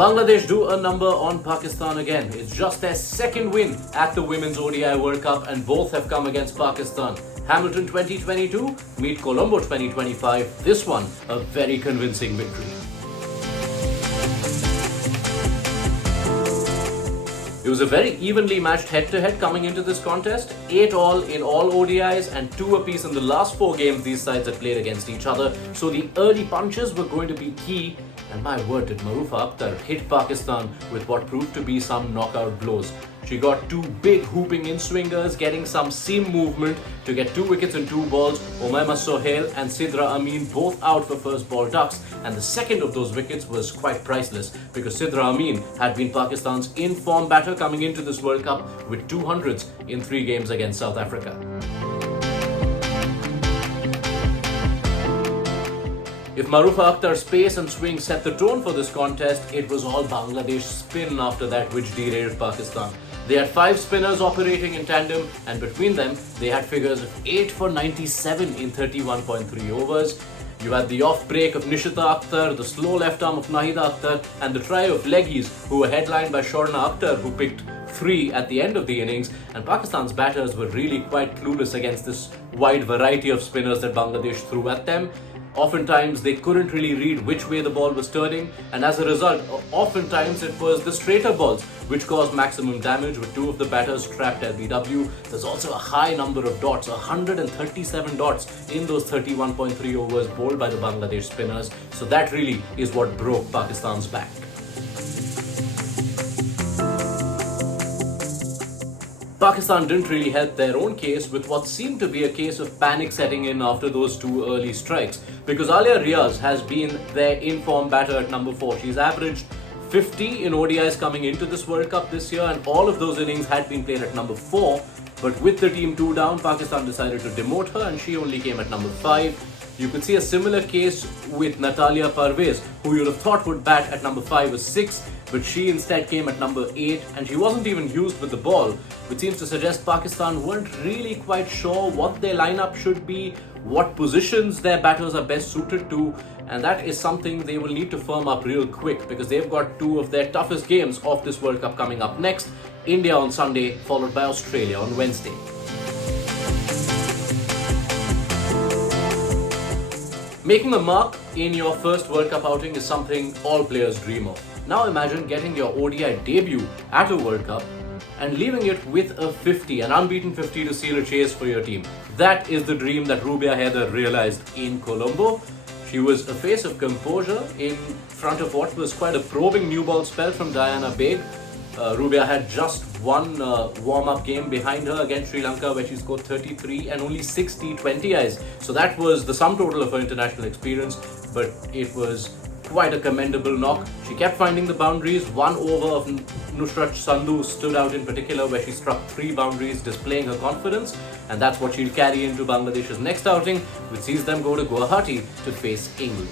Bangladesh do a number on Pakistan again. It's just their second win at the Women's ODI World Cup and both have come against Pakistan. Hamilton 2022 meet Colombo 2025. This one a very convincing victory. It was a very evenly matched head-to-head coming into this contest. 8-all in all ODIs and 2 apiece in the last 4 games these sides had played against each other. So the early punches were going to be key. And my word, did Marufa Akhtar hit Pakistan with what proved to be some knockout blows. She got 2 big hooping in-swingers, getting some seam movement to get 2 wickets in 2 balls. Umaima Sohail and Sidra Amin both out for first ball ducks. And the second of those wickets was quite priceless because Sidra Amin had been Pakistan's in-form batter coming into this World Cup with 200s in 3 games against South Africa. If Marufa Akhtar's pace and swing set the tone for this contest, it was all Bangladesh spin after that which derailed Pakistan. They had 5 spinners operating in tandem and between them they had figures of 8 for 97 in 31.3 overs. You had the off break of Nishita Akhtar, the slow left arm of Nahida Akhtar and the trio of leggies who were headlined by Shorna Akhtar who picked 3 at the end of the innings, and Pakistan's batters were really quite clueless against this wide variety of spinners that Bangladesh threw at them. Oftentimes they couldn't really read which way the ball was turning, and as a result, oftentimes it was the straighter balls which caused maximum damage with 2 of the batters trapped LBW. There's also a high number of dots, 137 dots in those 31.3 overs bowled by the Bangladesh spinners. So that really is what broke Pakistan's back. Pakistan didn't really help their own case with what seemed to be a case of panic setting in after those 2 early strikes, because Alia Riaz has been their in-form batter at number 4. She's averaged 50 in ODIs coming into this World Cup this year, and all of those innings had been played at number 4. But with the team 2 down, Pakistan decided to demote her and she only came at number 5. You could see a similar case with Natalia Parvez, who you'd have thought would bat at number 5 or 6, but she instead came at number 8 and she wasn't even used with the ball, which seems to suggest Pakistan weren't really quite sure what their lineup should be, what positions their batters are best suited to, and that is something they will need to firm up real quick because they've got 2 of their toughest games of this World Cup coming up next. India on Sunday, followed by Australia on Wednesday. Making a mark in your first World Cup outing is something all players dream of. Now imagine getting your ODI debut at a World Cup and leaving it with a 50, an unbeaten 50 to seal a chase for your team. That is the dream that Rubia Haider realized in Colombo. She was a face of composure in front of what was quite a probing new ball spell from Diana Baig. Rubia had just one warm-up game behind her against Sri Lanka where she scored 33 and only 6 T20Is. So that was the sum total of her international experience, but it was quite a commendable knock. She kept finding the boundaries. 1 over of Nusrat Sandhu stood out in particular where she struck 3 boundaries, displaying her confidence, and that's what she'll carry into Bangladesh's next outing, which sees them go to Guwahati to face England.